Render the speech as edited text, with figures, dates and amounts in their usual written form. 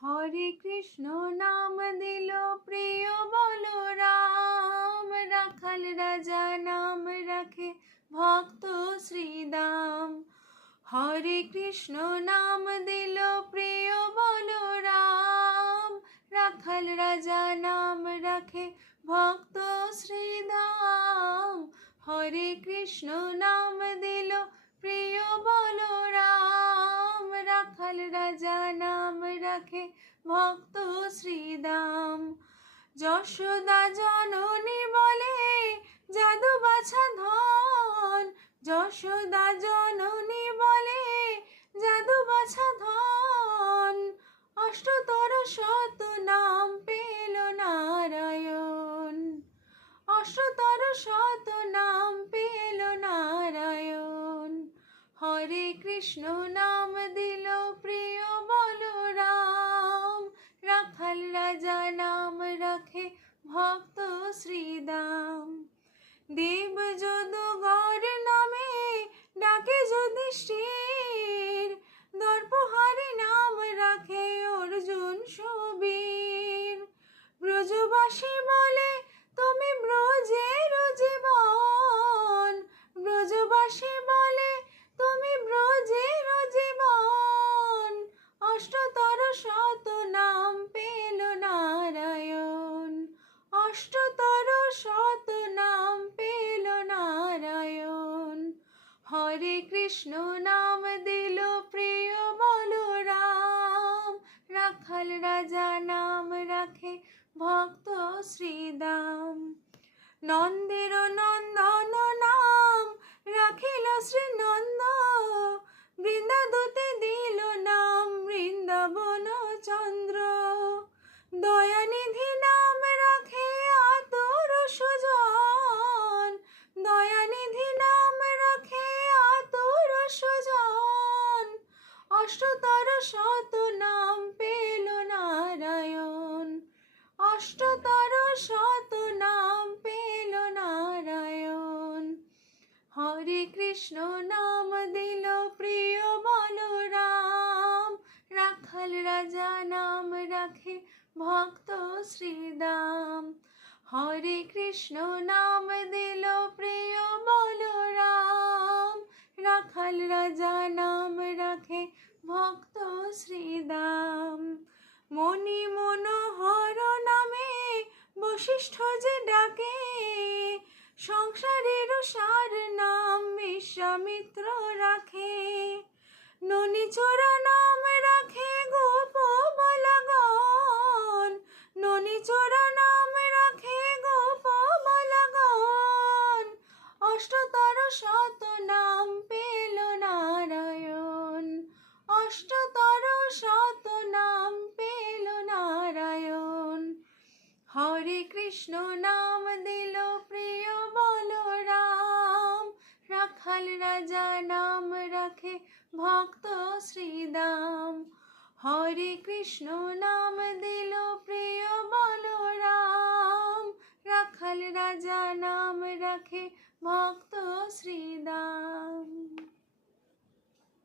হরে কৃষ্ণ নাম দিল প্রিয় বলরাম, রাখাল রাজা নাম রাখে ভক্ত শ্রীদাম। হরে কৃষ্ণ নাম দিল প্রিয় বলরাম, রাখাল রাজা নাম রাখে ভক্ত শ্রীদাম। হরে কৃষ্ণ নাম দিল প্রিয় বলরাম, রাখাল রাজা নাম রাখে ভক্ত শ্রীদাম। যশোদা জননী বলে জাদু বাছা ধন, যশোদা জননী বলে জাদু বাছা ধন। অষ্টতর শত নাম পেল নারায়ণ, অষ্টতর শত নাম পেল নারায়ণ। হরে কৃষ্ণ নাম দিল প্রিয় বলরাম, রাখাল রাজা নাম রাখে ভক্ত শ্রীদাম। দেব যদুগর নামে ডাকে যুধিষ্ঠির, দর্পহারি নাম রাখে অর্জুন সুবীর। ব্রজবাসী বলে তুমি ব্রজের জীবন, ব্রজবাসী বলে তুমি ব্রজের জীবন। অষ্টতর শত নাম পেল নারায়ণ, অষ্টতর শত নাম পেল নারায়ণ। হরে কৃষ্ণ নাম দিল প্রিয় বলরাম, রাখাল রাজা নাম রাখে ভক্ত শ্রীদাম। নন্দের নন্দন নাম রাখিল শ্রীনন্দ, বৃন্দাদূতে দিল নাম বৃন্দাবন চন্দ্র। দয়ানিধি নাম রাখে আতুর সুজন, দয়ানিধি নাম রাখে আতুর সুজন। অষ্টতর শত নাম পেল নারায়ণ, অষ্টতর শত নাম পেল নারায়ণ। হরে কৃষ্ণ নাম দিল প্রিয় বলরাম, রাখাল রাজা নাম রাখে ভক্ত শ্রীদাম। হরে কৃষ্ণ নাম দিল প্রিয় বলরাম, রাখাল রাজা নাম রাখে ভক্ত শ্রীদাম। মণি মনোহর নামে বশিষ্ঠ যে ডাকে, সংসারের সার নাম বিশ্বামিত্র রাখে। ননীচোরা নাম রাখে গোপ বলগণ, ননীচোরা নাম রাখে গোপ বলগণ। অষ্টতর শত নাম পেল নারায়ণ, অষ্টতর শত নাম পেল নারায়ণ। হরে কৃষ্ণ নাম দিল প্রিয় বলরাম, রাখাল রাজা নাম রাখে ভক্ত শ্রীদাম। হরে কৃষ্ণ নাম দিল প্রিয় বলরাম, রাখাল রাজা নাম রাখে